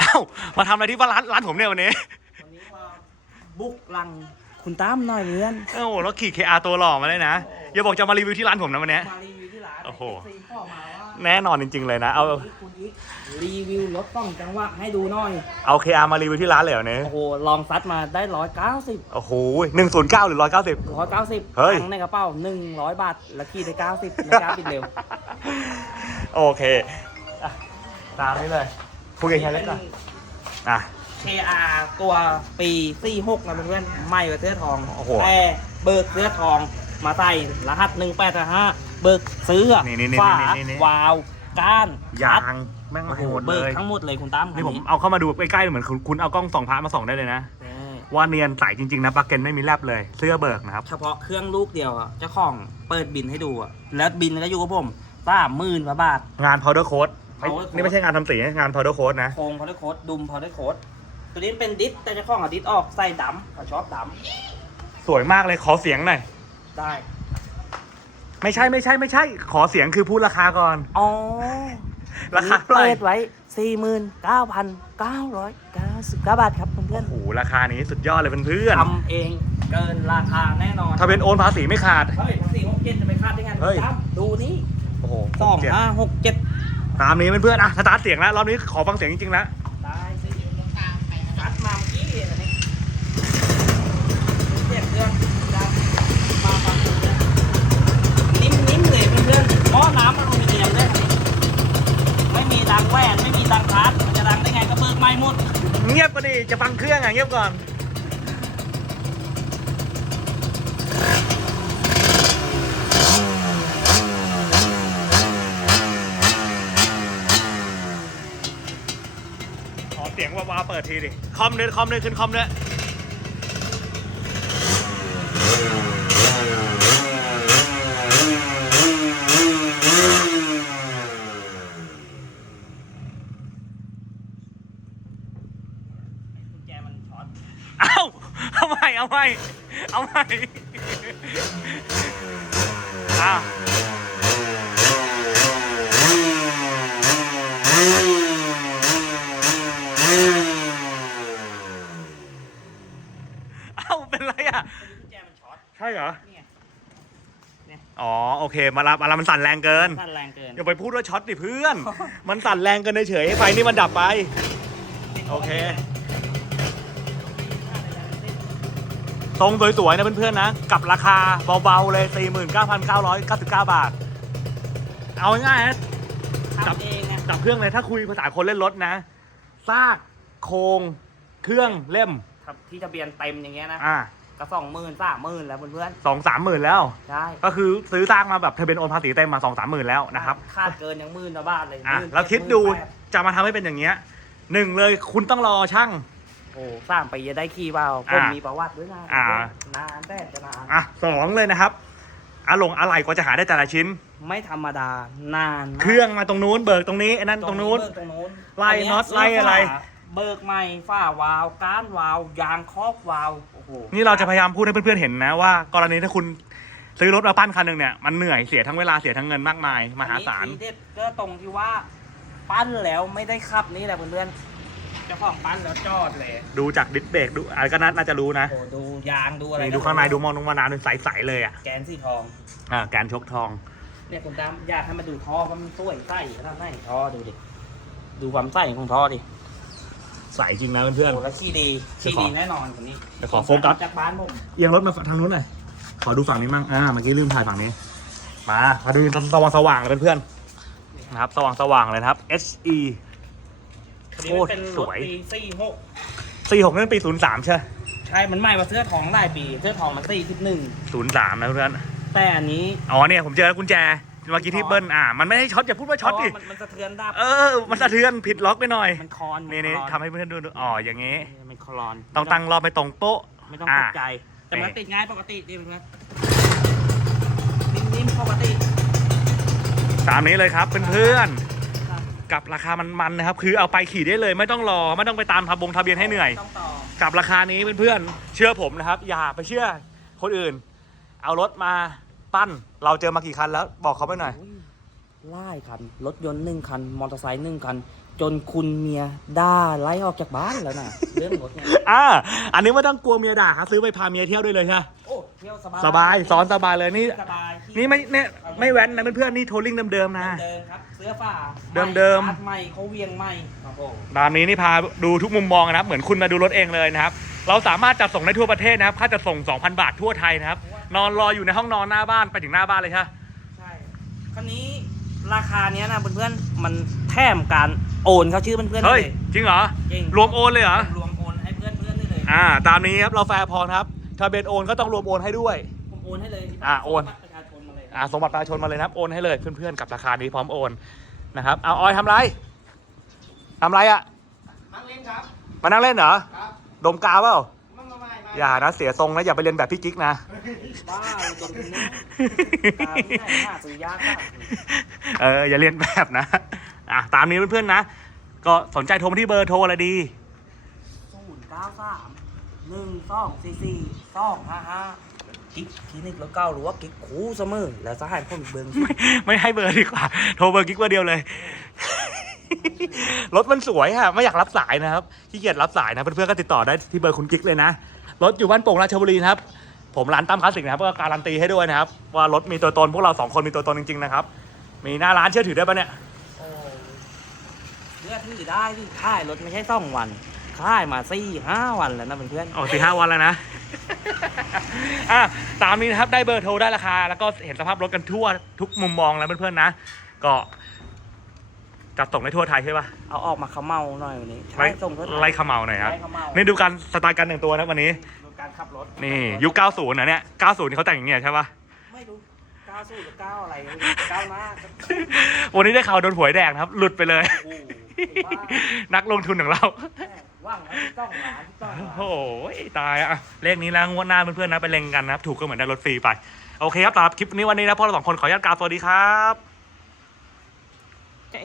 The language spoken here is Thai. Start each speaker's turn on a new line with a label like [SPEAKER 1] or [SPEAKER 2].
[SPEAKER 1] อ้าวมาทำอะไรที่ร้านร้านผมเนี่ยวันนี้
[SPEAKER 2] วันนี้มาบุกลังคุณตั้มหน่อยเพื่อน
[SPEAKER 1] โอ้โหแล้วขี่ KR ตัวหล่อมาเลยนะอย่าบอกจะมารีวิวที่ร้านผมนะวันเนี้ย
[SPEAKER 2] มารีวิวที่ร้าน
[SPEAKER 1] โอ้โห
[SPEAKER 2] ซีข้อมาว่า
[SPEAKER 1] แน่นอนจริง ๆ เลยนะเอา
[SPEAKER 2] คุณอีกรีวิวรถต้องจังหวะให้ดูหน่อย
[SPEAKER 1] เอา KR มารีวิวที่ร้านเลยเหรอเนี่ย
[SPEAKER 2] โอ้โหลองซัดมาได้ร้อยเก้าสิบ
[SPEAKER 1] โอ้โหหนึ่งศูนย์เก้าหรือร้อยเก้าสิบ
[SPEAKER 2] ร้อยเก้าสิบ
[SPEAKER 1] เฮ้ย
[SPEAKER 2] ตังค์ในกระเป๋าหนึ่งร้อยบาทแล้วขี่ได้เก้าสิบไม่กล้าปิดเร็ว
[SPEAKER 1] โอเคอะตามนี้เลย คุยกับเฮียเล็กก่อนอะ
[SPEAKER 2] KR ตัวปี 46 นะเพื่อนๆไม่กับเสื้อทอง
[SPEAKER 1] โอ้โห
[SPEAKER 2] แต่เบิกเสื้อทองมาใส่รหัส 185 เบิกเสื้อ
[SPEAKER 1] นี่นี่นี่
[SPEAKER 2] ฝา
[SPEAKER 1] นี่นี่
[SPEAKER 2] วาล์วก้าน
[SPEAKER 1] ยา
[SPEAKER 2] คัด
[SPEAKER 1] งแม่ง
[SPEAKER 2] โอ้
[SPEAKER 1] มา
[SPEAKER 2] โห
[SPEAKER 1] โหดเล
[SPEAKER 2] เบิก
[SPEAKER 1] ย
[SPEAKER 2] ทั้งหมดเลยคุณตั้ม
[SPEAKER 1] นี่ผม
[SPEAKER 2] คั
[SPEAKER 1] เอาเข้ามาดูใกล้ๆเหมือนคุณคุณเอากล้องส่องพระมาส่องได้เลยนะ
[SPEAKER 2] นี่
[SPEAKER 1] ว่าเนียนใสจริงๆนะปลาเกนไม่มีแลบเลย เสื้อเบิกนะครับ
[SPEAKER 2] เฉพาะเครื่องลูกเดียวอะเจ้าของเปิดบินให้ดูอะแล้วบินก็อยู่กับผมสามหมื่นกว่าบาท
[SPEAKER 1] งาน powder coat ไม่
[SPEAKER 2] powder coat
[SPEAKER 1] นี่ไม่ใช่งานทำสีนะงาน powder coat นะ
[SPEAKER 2] โครงพาวเดอร์โค้ดดุมพาวเดอร์โค้ดตัวนี้เป็นดิสแต่เจ้าของเอาดิสออกใส่ดำเขาชอบด
[SPEAKER 1] สวยมากเลยขอเสียงหน่อยำ
[SPEAKER 2] ได้
[SPEAKER 1] ไม่ใช่ไม่ใช่ไม่ใช่ ขอเสียงคือพูดราคาก่อน
[SPEAKER 2] อ๋อ
[SPEAKER 1] ราคาเท่าไหร่
[SPEAKER 2] เปิดไว้สี่หมื่นเก้าพันเก้าร้อยเก้าสิบเก้าบาทครับเพื่อน
[SPEAKER 1] โอ้โหราคานี้สุดยอดเลยเพื่อน
[SPEAKER 2] ๆทำเองเกินราคาแน่นอน
[SPEAKER 1] ๆถ้าเป็นโอนภาษีไม่ขาด
[SPEAKER 2] เฮ้ยภาษีหกเจ็ดจะไปคาดได้ไง
[SPEAKER 1] เฮ้ย
[SPEAKER 2] ตั้มดูนี่
[SPEAKER 1] โอ้โห
[SPEAKER 2] สอง
[SPEAKER 1] เจ็ด
[SPEAKER 2] ห้าหกเจ็ด
[SPEAKER 1] ตามนี้เพื่อนๆอะสตาร์ทเสียงแล้วรอบนี้ขอฟังเสียงจริงๆแล้ว
[SPEAKER 2] ได้สิคัดมาเมื่อกี้อันนี้เสียงเครื่องดังมาฟังดูนะนิ่มๆเลยเพื่อนๆหม้อน้ำอลูมิเนียมเลยไม่มีดังแหวนไม่มีดังคัสมันจะดังได้ไงก็เบิกไม่หมด
[SPEAKER 1] เงียบก็ดีจะฟังเครื่องอะเงียบก่อน เสียงว้าวๆเปิดทีดิ คอมเลยคอมเลยขึ้นคอมเลย
[SPEAKER 2] กุญแจมันช็อต
[SPEAKER 1] เอาเอาใหม่เอาใหม่เอาใหม่อ้าวเอ้าเป็นไรอะ
[SPEAKER 2] กุญแจมันช็อต
[SPEAKER 1] ใช่เหรอ
[SPEAKER 2] เนี่ย
[SPEAKER 1] อ๋อ โอ เคมารับมารับมันสั่นแรงเกิน
[SPEAKER 2] สั่นแรงเกิน
[SPEAKER 1] อย่าไปพูดว่าช็อตดิเพื่อน มันสั่นแรงเกินเฉยๆให้ไฟนี่มันดับไป โอเค ทรงสวยๆนะเพื่อนๆนะ กับราคาเบาๆเลย 49,999 บาท เอาง่ายๆนะจับ
[SPEAKER 2] ทำเองไง
[SPEAKER 1] ดับเครื่องเลยถ้าคุยภาษาคนเล่นรถนะซากโครงเครื่องเล่ม
[SPEAKER 2] ครับที่ทะเบียนเต็มอย่างเงี้ยนะ
[SPEAKER 1] อ่า
[SPEAKER 2] ก็สองหมื่นสามหมื่นแล้วเพื่อน
[SPEAKER 1] สองสามหมื่นแล้ว
[SPEAKER 2] ๆใช่
[SPEAKER 1] ก็คือซื้อสร้างมาแบบทะเบียนโอนภาษีเต็มมาสองสามหมื่นแล้วนะครับ
[SPEAKER 2] คาดเกินยังหมื่นกว่าบาทเลย
[SPEAKER 1] อะ
[SPEAKER 2] หมื่น
[SPEAKER 1] แล้วคิดดู
[SPEAKER 2] หมื่นแป
[SPEAKER 1] จะมาทำให้เป็นอย่างเงี้ยหนึ่งเลยคุณต้องรอช่าง
[SPEAKER 2] โอ้สามปีจะได้ขี่เปล่าผม
[SPEAKER 1] อะ
[SPEAKER 2] มีประวัติด้วยนะ
[SPEAKER 1] อะ
[SPEAKER 2] นานแต่จะนาน
[SPEAKER 1] อะสองเลยนะครับอาลงอะไรกว่าจะหาได้แต่ละชิ้น
[SPEAKER 2] ไม่ธรรมดานานมาก
[SPEAKER 1] เครื่องมาตรงนู้นเบิกตรงนี้ไอ้นั่นตรงนู้น
[SPEAKER 2] เบิกตรงนู้น
[SPEAKER 1] ไล่
[SPEAKER 2] นเย
[SPEAKER 1] น็อตไล่อะไร
[SPEAKER 2] ฝาเบิกใหม่ฝ้าวาล์วก้านวาล์วยางครอบวาล์วโอ้โห
[SPEAKER 1] นี่เราจะพยายามพูดให้เพื่อนๆเห็นนะว่ากรณีถ้าคุณซื้อรถมาปั้นคันหนึ่งเนี่ยมันเหนื่อยเสียทั้งเวลาเสียทั้งเงินมากมายมหาศาล
[SPEAKER 2] อันนี้ทีเด็ดก็ตรงที่ว่าปั้นแล้วไม่ได้ขับนี่แหละเพื่อนๆเจ้าของปั้นแล้วจอดเลย
[SPEAKER 1] ดูจากดิสเบรกดูอะไรก็น่าจะรู้นะ
[SPEAKER 2] โอ้ดูยางดูอะไร
[SPEAKER 1] นี่ดูข้างในดูมองตรงมานาดูใสๆเลยอะ
[SPEAKER 2] แกนสีทอง
[SPEAKER 1] อ่าการชกทอง
[SPEAKER 2] เนี่ยคุณดำอยากให้มาดูท่อว่ามันสวยใส่ขนาดไหนท่อดูดิดูความใส่ของท่อดิ
[SPEAKER 1] ใสจริงนะเพื่อน
[SPEAKER 2] โอ้แล้วขี้ดีขี้ดีแน่นอนคนนี้
[SPEAKER 1] เดี๋ยวขอโฟกัส
[SPEAKER 2] จากบ้านผม
[SPEAKER 1] ๆเอียงรถมาทางนู้นหน่อยขอดูฝั่งนี้มั่งอ่าเมื่อกี้ลืมถ่ายฝั่งนี้ มามาดูสว่างสว่างๆเลยเพื่อนๆนะครับสว่างสว่างๆเลยนะครับ SE
[SPEAKER 2] อันนี้มันเป็น
[SPEAKER 1] โคตรส
[SPEAKER 2] รถ
[SPEAKER 1] วย
[SPEAKER 2] ปีสี่หก
[SPEAKER 1] 46นั่นปี 03 ใช่
[SPEAKER 2] ใช่มันใหม่กว่าเสื้อทองหลายปี เสื้อทองมันสี่สิบหนึ่ง
[SPEAKER 1] 03นะเพื่อน
[SPEAKER 2] แต่อันนี้
[SPEAKER 1] ๆอ๋อเนี่ยผมเจอกุญแจ เมื่อกี้ที่เบิ้ลอ่ามันไม่ได้ช็อตอย่าพูดว่าช็อตดิ
[SPEAKER 2] มันมันสะเทือนดับ
[SPEAKER 1] เออ มันสะเทือนผิดล็อกไปหน่อย
[SPEAKER 2] มันคอน
[SPEAKER 1] นี่นี่
[SPEAKER 2] มัคลอ
[SPEAKER 1] ทำให้เพื่อนๆดูดูอ๋ออย่างงี้
[SPEAKER 2] มันคลอน
[SPEAKER 1] ต้องตั้งรอบไปตรงโป๊ะ
[SPEAKER 2] ไม่ต้อง
[SPEAKER 1] อ่า
[SPEAKER 2] ตกใจ แต่มัน
[SPEAKER 1] นี่
[SPEAKER 2] ติดง่ายปกติดีเพื่อนนิ่มๆปกติ
[SPEAKER 1] ตามนี้เลยครับเพื่อนๆ กับราคามันๆนะครับ คือเอาไปขี่ได้เลย ไม่ต้องรอ ไม่ต้องไปตามทะบงทะเบียนให้เหนื่อย
[SPEAKER 2] ต้องต่อ
[SPEAKER 1] กับราคานี้เพื่อนๆ เชื่อผมนะครับ อย่าไปเชื่อคนอื่น เอารถมา ปั้น เราเจอมากี่คันแล้วบอกเขาไปหน่อย
[SPEAKER 2] โอ้ยไล่คัน รถยนต์หนึ่งคัน มอเตอร์ไซค์หนึ่งคัน จนคุณเมียด่าไล่ออกจากบ้านแล้วนะเรื่องรถเนี่ย
[SPEAKER 1] อ่า อันนี้ไม่ต้องกลัวเมียด่าครับซื้อไปพาเมียเที่ยวด้วยเลยใช่ไหม
[SPEAKER 2] โอ้เที่ยวสบาย
[SPEAKER 1] สบายซ้อนสบายเลยนี่
[SPEAKER 2] สบายที่
[SPEAKER 1] นี่ไม่เนี่ยไม่แว้นนะเพื่อนๆนี่โทรลิ่งเดิมๆนะ
[SPEAKER 2] เดิมครับเสื้อฝ้า
[SPEAKER 1] เดิมๆ
[SPEAKER 2] รัใหม่เขาเวียงใหม่ครับผม
[SPEAKER 1] ตามนี้นี่พาดูทุกมุมมองนะครับ เหมือนคุณมาดูรถเองเลยนะครับ เราสามารถจัดส่งได้ทั่วประเทศนะครับ ค่าจัดส่ง 2,000 บาททั่วไทยนะครับ นอนรออยู่ในห้องนอนหน้าบ้านไปถึงหน้าบ้านเลยใช่ไหม
[SPEAKER 2] ใช่คันนี้ราคาเนี้ยนะเพื่อนๆมันแถมการโอนเขาชื่อเพื่อนๆได้
[SPEAKER 1] เฮ้ย
[SPEAKER 2] เลย
[SPEAKER 1] จริงเหรอ
[SPEAKER 2] จริง
[SPEAKER 1] รวมโอนเลยเหรอ
[SPEAKER 2] รวมโอนให้เพื่อนๆได้เลย
[SPEAKER 1] อ่า ตามนี้ครับเราแฟร์พอครับถ้าเป็นโอนก็ต้องรวมโอนให้ด้วย
[SPEAKER 2] ผมโอนให้เลย
[SPEAKER 1] อะโอน
[SPEAKER 2] บัตรประชาชนมาเลย
[SPEAKER 1] อ่าสมบัติประชาชนมาเลยนะครับโอนให้เลยเพื่อนๆกับราคานี้พร้อมโอนนะครับเอาออยทำไรทำไรอะ
[SPEAKER 2] นั่งเล่นครับ
[SPEAKER 1] มานั่งเล่นเหรอ
[SPEAKER 2] ครับ
[SPEAKER 1] ดมกาวเปล่า
[SPEAKER 2] ไม่ไม่ไม่ไม่
[SPEAKER 1] อย่านะเสียทรงนะอย่าไปเรียนแบบพี่กิ๊กนะ
[SPEAKER 2] บ้าจนคนนี้ตามที่ไหนหาซื้อยากมาก
[SPEAKER 1] เอออย่าเรียนแบบนะอะตามนี้เพื่อนๆนะ ก็สนใจโทรมาที่เบอร์โทรอะไรดี
[SPEAKER 2] ศูนย์เก้าสามหนึ่งสองสี่สี่สองห้าห้ากิ๊กคลินิกรถเก้าหรือว่ากิ๊กคูเสมอแล้วสหายผมอีกเบิ้ง
[SPEAKER 1] ไม่ไม่ให้เบอร์ดีกว่า โทรเบอร์กิ๊กเบอร์เดียวเลย รถมันสวยอะไม่อยากรับสายนะครับขี้เกียจรับสายนะเพื่อนๆก็ติดต่อได้ที่เบอร์คุณกิ๊กเลยนะ รถอยู่บ้านโป่งราชบุรีนะครับ ผมร้านตั้มคลาสสิกนะครับก็การันตีให้ด้วยนะครับ ว่ารถมีตัวตนพวกเราสองคนมีตัวตนจริงๆนะครับ มีหน้าร้านเชื่อถือได้ปะเนี่ย
[SPEAKER 2] โอ้เลือกถือได้ที่ค่ายรถไม่ใช่สองวัน ค่ายมาสี่ห้าวันแล้วนะเพื่อน
[SPEAKER 1] ออกสี่ห้าวันแล้วนะอะตามนี้นะครับได้เบอร์โทรได้ราคา แล้วก็เห็นสภาพรถกันทั่วทุกมุมมองแล้วเพื่อนๆนะ ก็ จัดส่งได้ทั่วไทยใช่ปะ
[SPEAKER 2] ๆเอาออกมาเขมเมาหน่อยวันนี้ใช้
[SPEAKER 1] ไล่
[SPEAKER 2] ส่งรถ
[SPEAKER 1] ไล่เขมเมาหน่อยครับ
[SPEAKER 2] ไล่เขมเมา
[SPEAKER 1] นี่ดูการสไตล์การแต่งตัวนะวันนี้
[SPEAKER 2] ดูการขับรถ
[SPEAKER 1] นี่ยุค 90นะเนี่ย 90นี่เขาแต่งอย่างเงี้ยใช่ปะ
[SPEAKER 2] ไม่รู้ก้าวสู้หรือก้าวอะไรก้าวหน้า
[SPEAKER 1] วันนี้ได้ข่าวโดนหวยแดงนะครับ หลุดไปเลย
[SPEAKER 2] โอ้โหไอ้บ้า
[SPEAKER 1] นักลงทุนของเรา
[SPEAKER 2] แม่ว่างแล้วต้องร้านต้องร้าน
[SPEAKER 1] โอ้โหตายอะเลขนี้แล้วงวดหน้าเพื่อนๆนะไปเล็งกันนะครับ ถูกก็เหมือนได้รถฟรีไป โอเคครับสำหรับคลิปนี้วันนี้นะพวกเราสองคนขออนุญาตกล่าวสวัสดีครับ